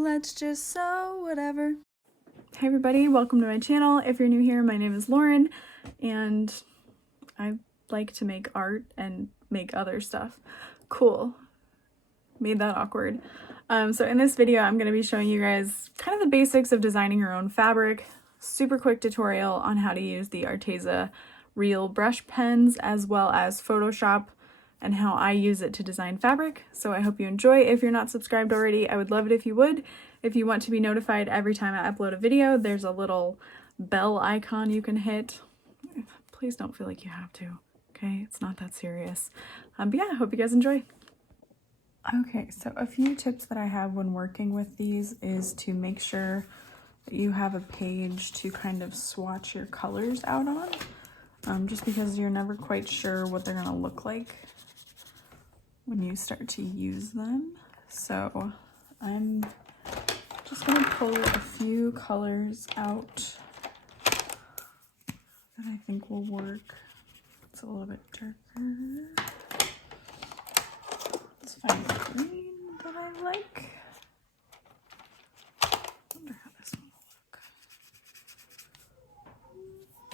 Let's just sew whatever. Hey everybody, welcome to my channel. If you're new here, my name is Lauren and I like to make art and make other stuff. Cool. Made that awkward. So in this video, I'm going to be showing you guys kind of the basics of designing your own fabric. Super quick tutorial on how to use the Arteza brush pens as well as Photoshop and how I use it to design fabric. So I hope you enjoy. If you're not subscribed already, I would love it if you would. If you want to be notified every time I upload a video, there's a little bell icon you can hit. Please don't feel like you have to, okay? It's not that serious. But yeah, I hope you guys enjoy. Okay, so a few tips that I have when working with these is to make sure that you have a page to kind of swatch your colors out on, just because you're never quite sure what they're gonna look like when you start to use them. So I'm just gonna pull a few colors out that I think will work. It's a little bit darker. Let's find the green that I like. I wonder how this one will look.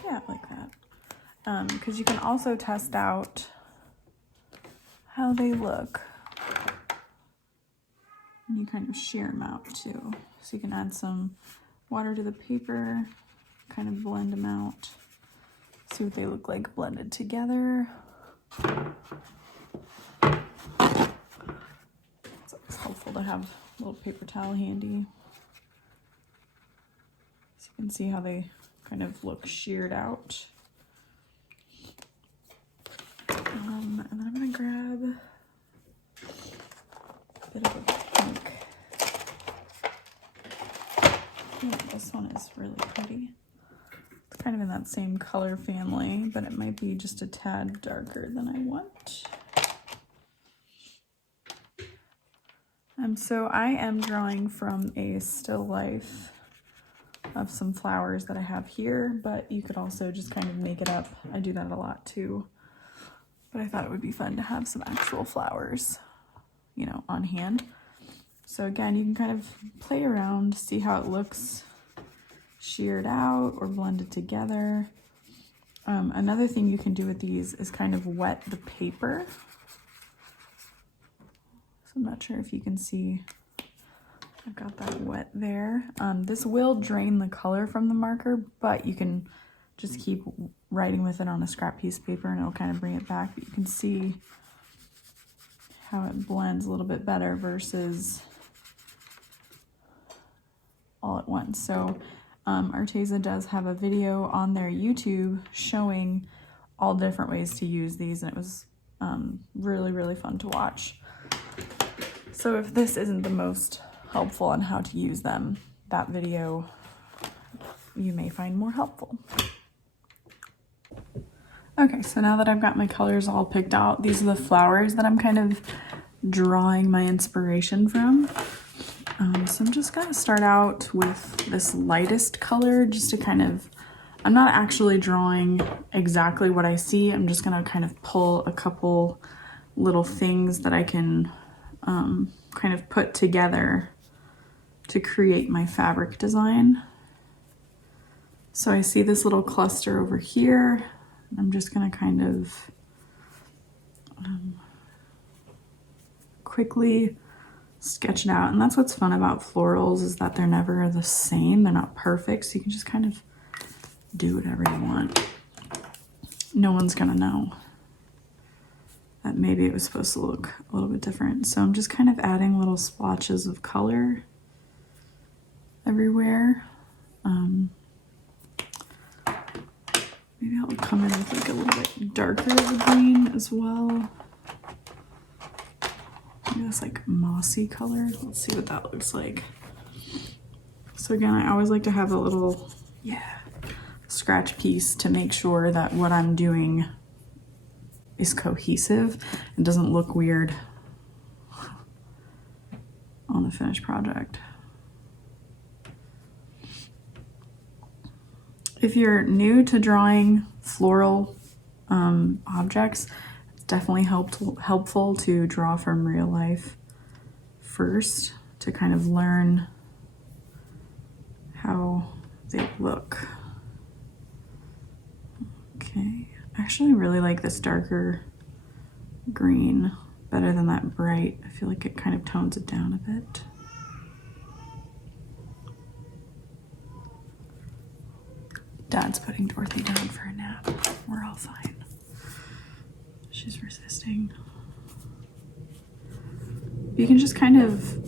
Yeah, I like that. Because you can also test out how they look. And you kind of shear them out too. So you can add some water to the paper, kind of blend them out, see what they look like blended together. It's always helpful to have a little paper towel handy. So you can see how they kind of look sheared out. And then I'm gonna grab a bit of a pink. Yeah, this one is really pretty. It's kind of in that same color family, but it might be just a tad darker than I want. So I am drawing from a still life of some flowers that I have here, but you could also just kind of make it up. I do that a lot too. But I thought it would be fun to have some actual flowers, you know, on hand. So again, you can kind of play around, see how it looks sheared out or blended together. Another thing you can do with these is kind of wet the paper. So I'm not sure if you can see, I've got that wet there. This will drain the color from the marker, but you can just keep writing with it on a scrap piece of paper and it'll kind of bring it back. But you can see how it blends a little bit better versus all at once. So Arteza does have a video on their YouTube showing all different ways to use these, and it was really, really fun to watch. So if this isn't the most helpful on how to use them, that video you may find more helpful. Okay, so now that I've got my colors all picked out, these are the flowers that I'm kind of drawing my inspiration from. So I'm just gonna start out with this lightest color just to kind of, I'm not actually drawing exactly what I see. I'm just gonna kind of pull a couple little things that I can kind of put together to create my fabric design. So I see this little cluster over here. I'm just gonna kind of quickly sketch it out. And that's what's fun about florals, is that they're never the same. They're not perfect. So you can just kind of do whatever you want. No one's gonna know that maybe it was supposed to look a little bit different. So I'm just kind of adding little splotches of color everywhere. Maybe I'll come in with like a little bit darker of a green as well. Maybe this like mossy color. Let's see what that looks like. So again, I always like to have a little, scratch piece to make sure that what I'm doing is cohesive and doesn't look weird on the finished project. If you're new to drawing floral objects, it's definitely helpful to draw from real life first to kind of learn how they look. Okay, I actually really like this darker green better than that bright. I feel like it kind of tones it down a bit. Dad's putting Dorothy down for a nap. We're all fine. She's resisting. You can just kind of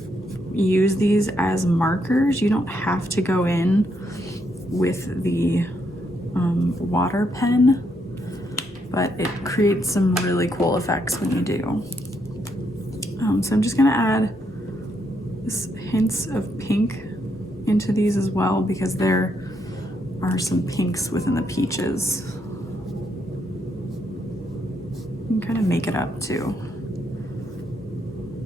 use these as markers. You don't have to go in with the water pen, but it creates some really cool effects when you do. So I'm just gonna add hints of pink into these as well, because there are some pinks within the peaches. You can kind of make it up too.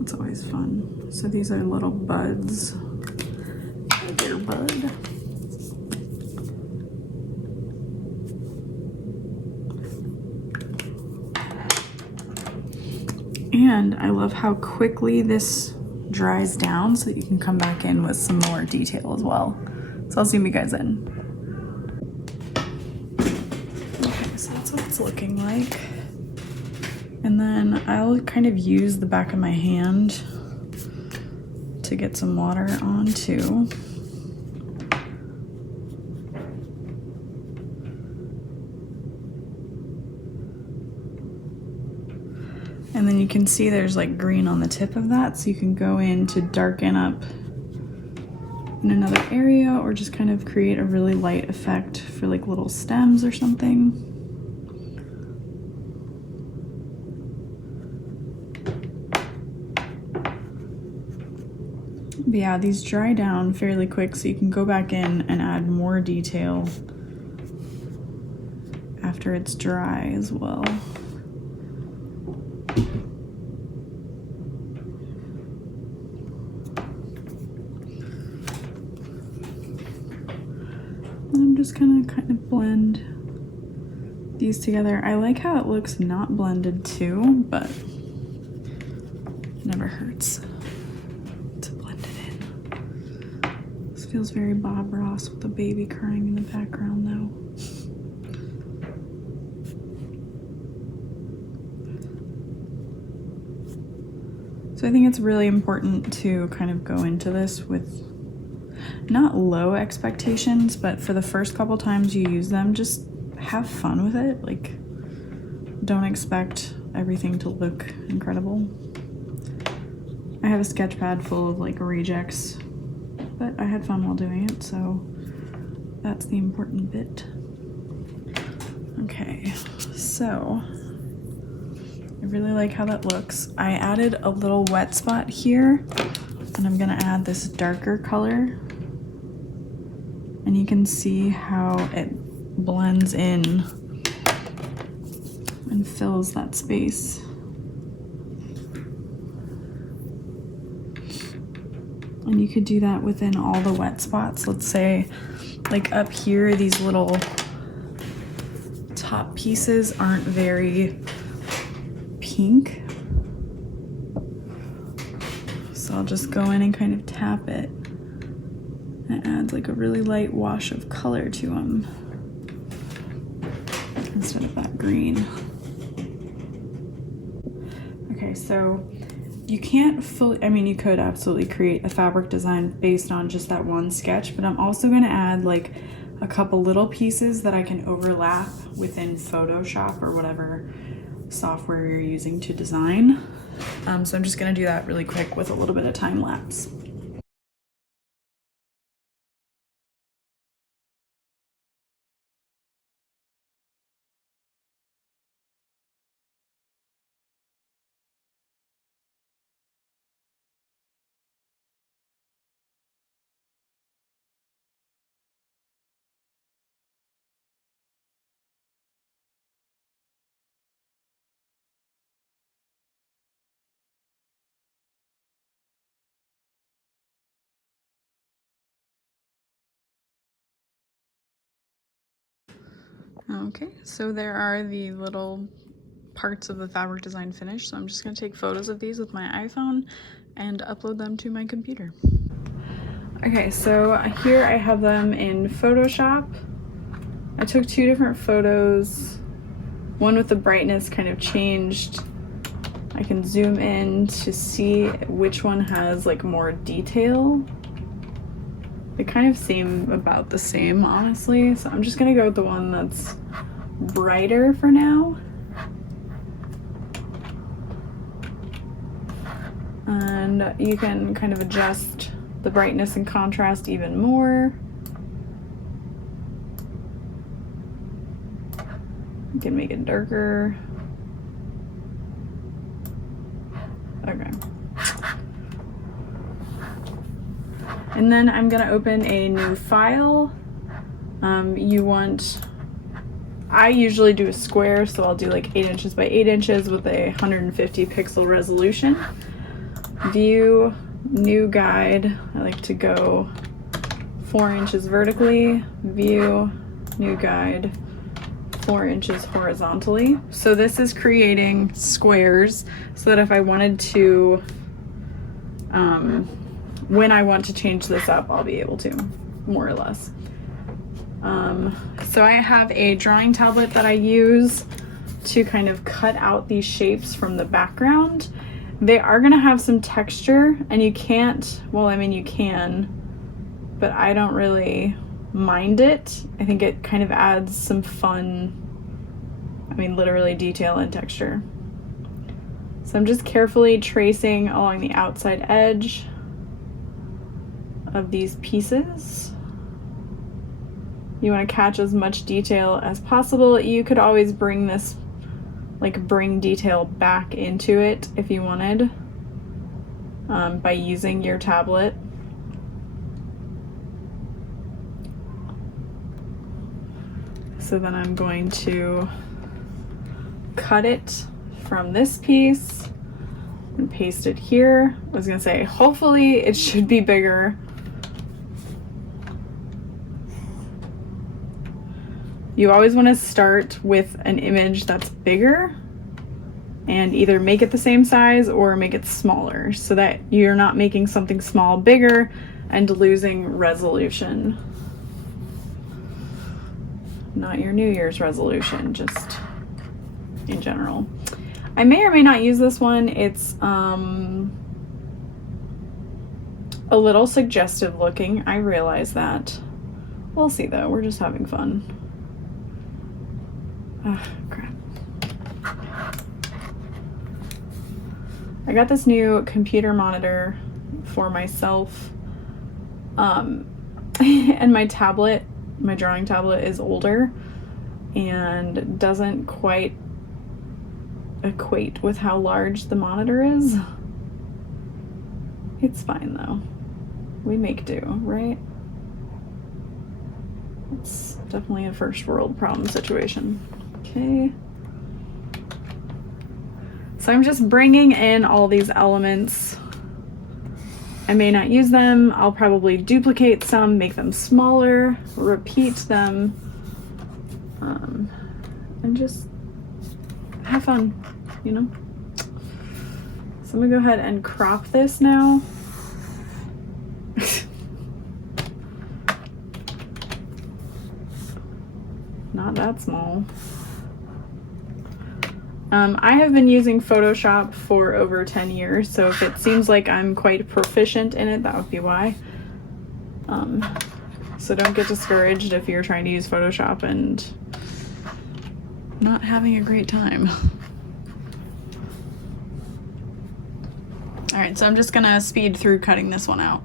It's always fun. So these are little buds. Dear bud. And I love how quickly this dries down, so that you can come back in with some more detail as well. So I'll zoom you guys in. Okay, so that's what it's looking like. And then I'll kind of use the back of my hand to get some water on too. And then you can see there's like green on the tip of that, so you can go in to darken up in another area, or just kind of create a really light effect for like little stems or something. But yeah, these dry down fairly quick, so you can go back in and add more detail after it's dry as well. I'm just gonna kind of blend these together. I like how it looks not blended too, but it never hurts to blend it in. This feels very Bob Ross with the baby crying in the background though. So I think it's really important to kind of go into this with not low expectations, but for the first couple times you use them, just have fun with it. Like, don't expect everything to look incredible. I have a sketch pad full of like rejects, but I had fun while doing it, so that's the important bit. Okay, so I really like how that looks. I added a little wet spot here, and I'm gonna add this darker color. And you can see how it blends in and fills that space. And you could do that within all the wet spots. Let's say like up here, these little top pieces aren't very pink. So I'll just go in and kind of tap it. It adds like a really light wash of color to them instead of that green. Okay, so you can't fully, I mean, you could absolutely create a fabric design based on just that one sketch, but I'm also going to add like a couple little pieces that I can overlap within Photoshop or whatever software you're using to design. So I'm just going to do that really quick with a little bit of time lapse. Okay, so there are the little parts of the fabric design finished. So I'm just gonna take photos of these with my iPhone and upload them to my computer. Okay, so here I have them in Photoshop. I took 2 different photos. One with the brightness kind of changed. I can zoom in to see which one has like more detail. They kind of seem about the same, honestly. So I'm just gonna go with the one that's brighter for now. And you can kind of adjust the brightness and contrast even more. You can make it darker. Okay. And then I'm gonna open a new file. I usually do a square, so I'll do like 8 inches by 8 inches with a 150 pixel resolution. View, new guide. I like to go 4 inches vertically. View, new guide, 4 inches horizontally. So this is creating squares so that if I wanted to, when I want to change this up, I'll be able to, more or less. So I have a drawing tablet that I use to kind of cut out these shapes from the background. They are gonna have some texture, and you can't, well, I mean, you can, but I don't really mind it. I think it kind of adds some fun, I mean, literally detail and texture. So I'm just carefully tracing along the outside edge of these pieces. You want to catch as much detail as possible. You could always bring this, like bring detail back into it if you wanted, by using your tablet. So then I'm going to cut it from this piece and paste it here. I was gonna say, hopefully it should be bigger. You always want to start with an image that's bigger and either make it the same size or make it smaller so that you're not making something small bigger and losing resolution. Not your New Year's resolution, just in general. I may or may not use this one. It's a little suggestive looking. I realize that. We'll see though, we're just having fun. Oh, crap. I got this new computer monitor for myself, and my tablet, my drawing tablet, is older and doesn't quite equate with how large the monitor is. It's fine though. We make do, right? It's definitely a first world problem situation. Okay. So I'm just bringing in all these elements. I may not use them. I'll probably duplicate some, make them smaller, repeat them, and just have fun, you know? So I'm gonna go ahead and crop this now. Not that small. I have been using Photoshop for over 10 years, so if it seems like I'm quite proficient in it, that would be why. So don't get discouraged if you're trying to use Photoshop and not having a great time. All right, so I'm just gonna speed through cutting this one out.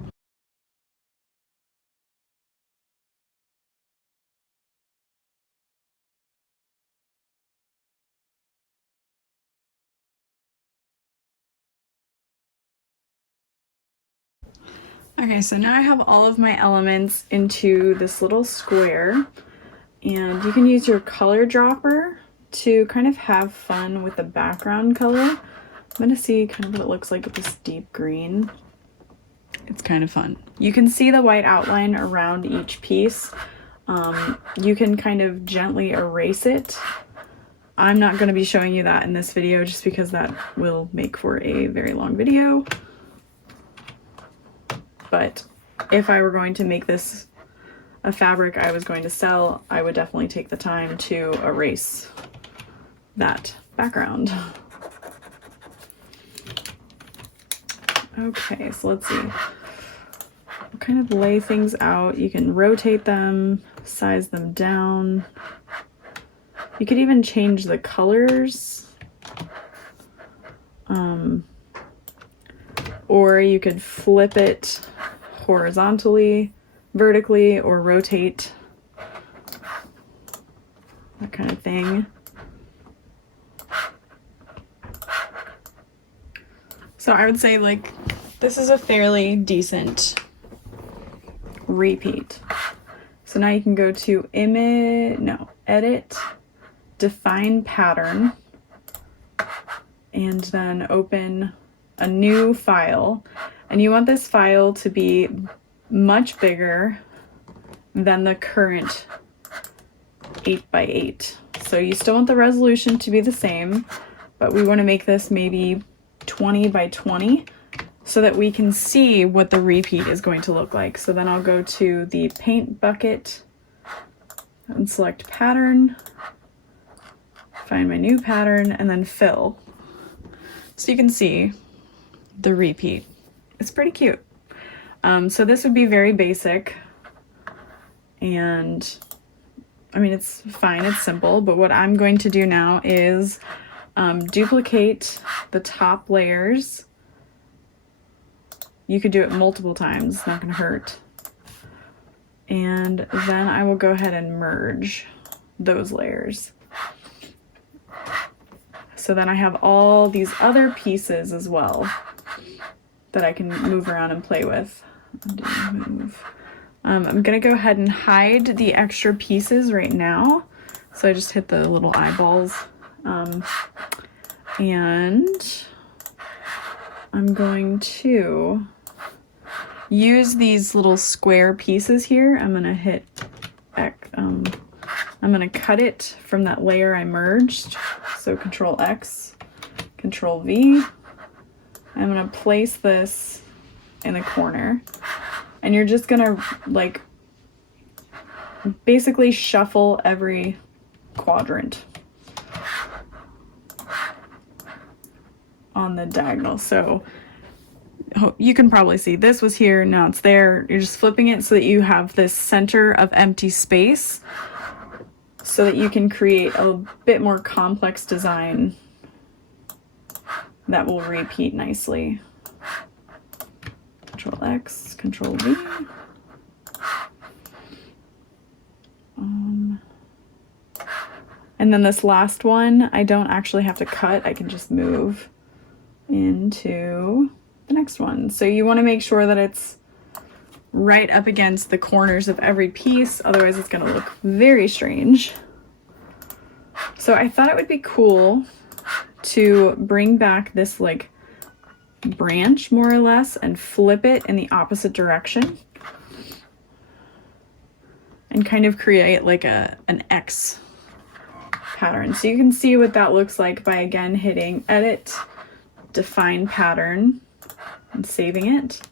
Okay, so now I have all of my elements into this little square, and you can use your color dropper to kind of have fun with the background color. I'm gonna see kind of what it looks like with this deep green. It's kind of fun. You can see the white outline around each piece. You can kind of gently erase it. I'm not going to be showing you that in this video just because that will make for a very long video. but if I were going to make this a fabric I was going to sell, I would definitely take the time to erase that background. Okay, so let's see. I'll kind of lay things out. You can rotate them, size them down. You could even change the colors. Or you could flip it horizontally, vertically, or rotate, that kind of thing. So I would say, like, this is a fairly decent repeat. So now you can go to edit, define pattern, and then open a new file. And you want this file to be much bigger than the current 8x8. So you still want the resolution to be the same, but we want to make this maybe 20 by 20 so that we can see what the repeat is going to look like. So then I'll go to the paint bucket and select pattern, find my new pattern, and then fill. So you can see the repeat. It's pretty cute. So this would be very basic, and I mean, it's fine, it's simple, but what I'm going to do now is duplicate the top layers. You could do it multiple times, it's not gonna hurt. And then I will go ahead and merge those layers. So then I have all these other pieces as well that I can move around and play with. I'm gonna go ahead and hide the extra pieces right now. So I just hit the little eyeballs. And I'm going to use these little square pieces here. I'm gonna hit I'm gonna cut it from that layer I merged. So Control X, Control V. I'm gonna place this in the corner, and you're just gonna like basically shuffle every quadrant on the diagonal. So you can probably see this was here, now it's there. You're just flipping it so that you have this center of empty space so that you can create a bit more complex design that will repeat nicely. Control X, Control V. And then this last one, I don't actually have to cut, I can just move into the next one. So you want to make sure that it's right up against the corners of every piece, otherwise it's going to look very strange. So I thought it would be cool to bring back this like branch more or less and flip it in the opposite direction and kind of create like an X pattern. So you can see what that looks like by again hitting edit, define pattern, and saving it.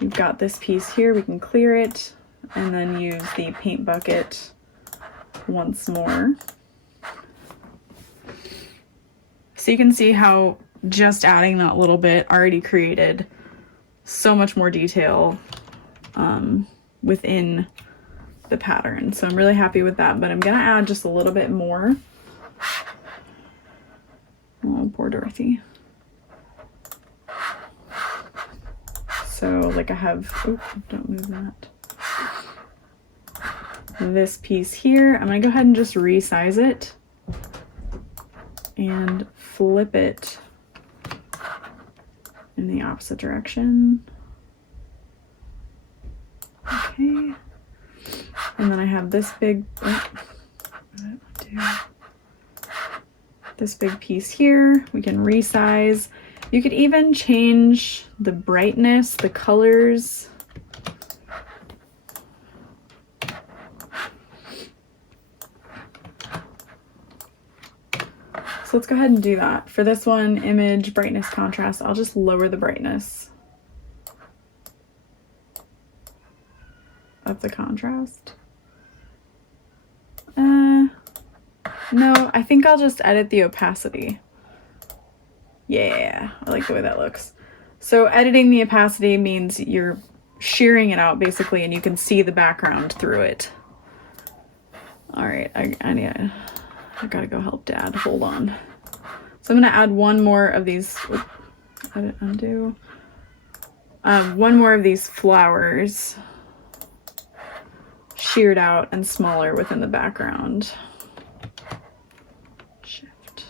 We've got this piece here, we can clear it and then use the paint bucket once more. So you can see how just adding that little bit already created so much more detail within the pattern. So I'm really happy with that, but I'm gonna add just a little bit more. Oh, poor Dorothy. So like I have, oops, don't move that. This piece here, I'm gonna go ahead and just resize it and flip it in the opposite direction. Okay. And then I have this big, this big piece here. We can resize. You could even change the brightness, the colors. So let's go ahead and do that. For this one, image, brightness, contrast, I'll just lower the brightness. up the contrast. No, I think I'll just edit the opacity. Yeah, I like the way that looks. So editing the opacity means you're shearing it out basically, and you can see the background through it. All right, I gotta go help Dad. Hold on. So I'm gonna add one more of these. Edit, undo. One more of these flowers, sheared out and smaller within the background. Shift.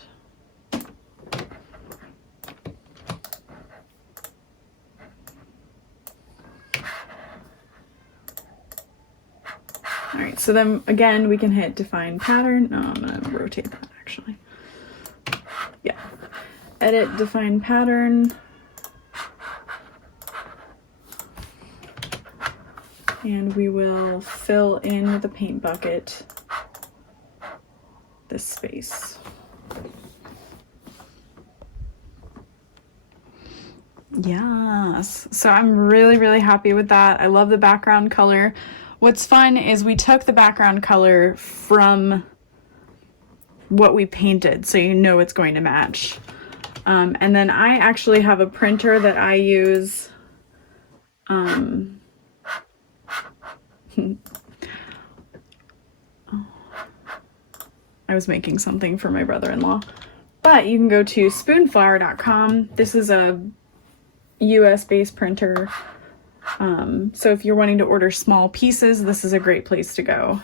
All right, so then again, we can hit define pattern. No, I'm gonna rotate that actually. Yeah, edit, define pattern. And we will fill in with a paint bucket this space. Yes, so I'm really, really happy with that. I love the background color. What's fun is we took the background color from what we painted, so you know it's going to match. And then I actually have a printer that I use. I was making something for my brother-in-law, but you can go to spoonflower.com. This is a US-based printer. So if you're wanting to order small pieces, this is a great place to go.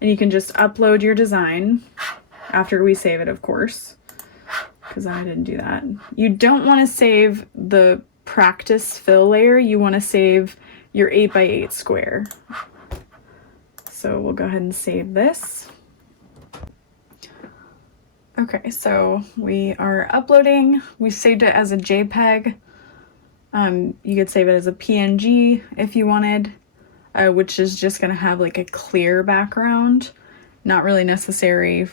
And you can just upload your design after we save it, of course, because I didn't do that. You don't want to save the practice fill layer. You want to save your 8x8 square. So we'll go ahead and save this. Okay, so we are uploading. We saved it as a JPEG. You could save it as a PNG if you wanted, which is just gonna have like a clear background. Not really necessary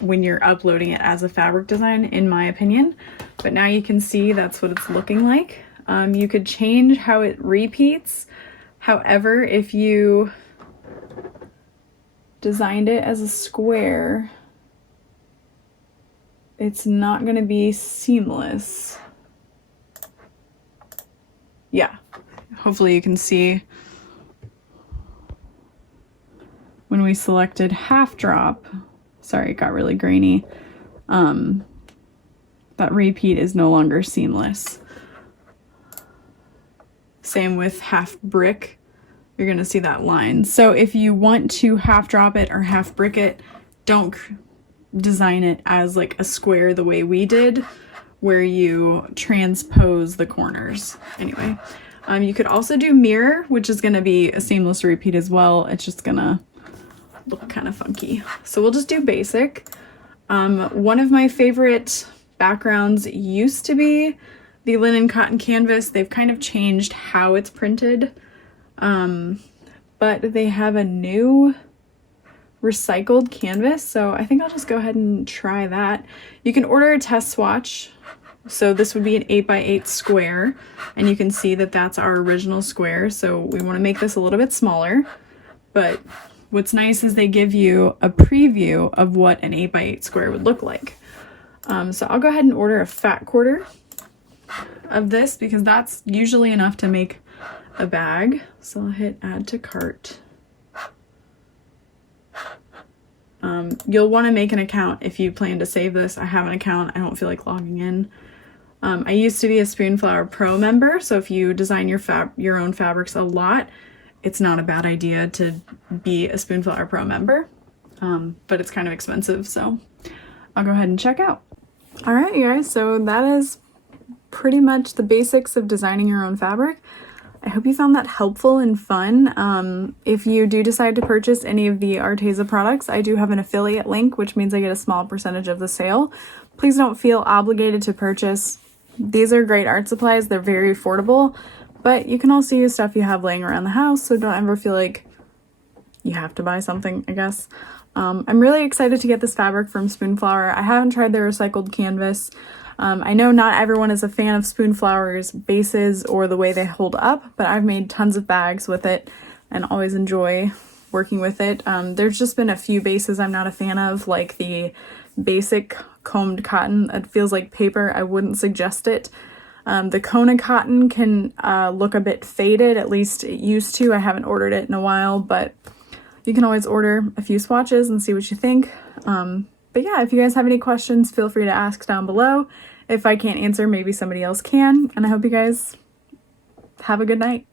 when you're uploading it as a fabric design, in my opinion. But now you can see that's what it's looking like. You could change how it repeats. However, if you designed it as a square, it's not going to be seamless. Yeah, hopefully you can see when we selected half drop, sorry, it got really grainy, that repeat is no longer seamless. Same with half brick, you're going to see that line. So if you want to half drop it or half brick it, don't design it as like a square the way we did, where you transpose the corners. Anyway, you could also do mirror, which is going to be a seamless repeat as well. It's just going to look kind of funky. So we'll just do basic. One of my favorite backgrounds used to be the linen cotton canvas. They've kind of changed how it's printed, but they have a new recycled canvas, so I think I'll just go ahead and try that. You can order a test swatch, so this would be an 8x8 square, and you can see that that's our original square, so we want to make this a little bit smaller. But what's nice is they give you a preview of what an 8x8 square would look like. So I'll go ahead and order a fat quarter of this because that's usually enough to make a bag. So I'll hit add to cart. You'll want to make an account if you plan to save this. I have an account. I don't feel like logging in. I used to be a Spoonflower Pro member, so if you design your own fabrics a lot, it's not a bad idea to be a Spoonflower Pro member, but it's kind of expensive, so I'll go ahead and check out. All right, you guys, so that is pretty much the basics of designing your own fabric. I hope you found that helpful and fun. If you do decide to purchase any of the Arteza products, I do have an affiliate link, which means I get a small percentage of the sale. Please don't feel obligated to purchase. These are great art supplies. They're very affordable, but you can also use stuff you have laying around the house, so don't ever feel like you have to buy something, I guess. I'm really excited to get this fabric from Spoonflower. I haven't tried their recycled canvas. I know not everyone is a fan of Spoonflower's bases or the way they hold up, but I've made tons of bags with it. and always enjoy working with it. There's just been a few bases I'm not a fan of, like the basic combed cotton. It feels like paper. I wouldn't suggest it. The Kona cotton can look a bit faded, at least it used to. I haven't ordered it in a while, but you can always order a few swatches and see what you think. But yeah, if you guys have any questions, feel free to ask down below. If I can't answer, maybe somebody else can. And I hope you guys have a good night.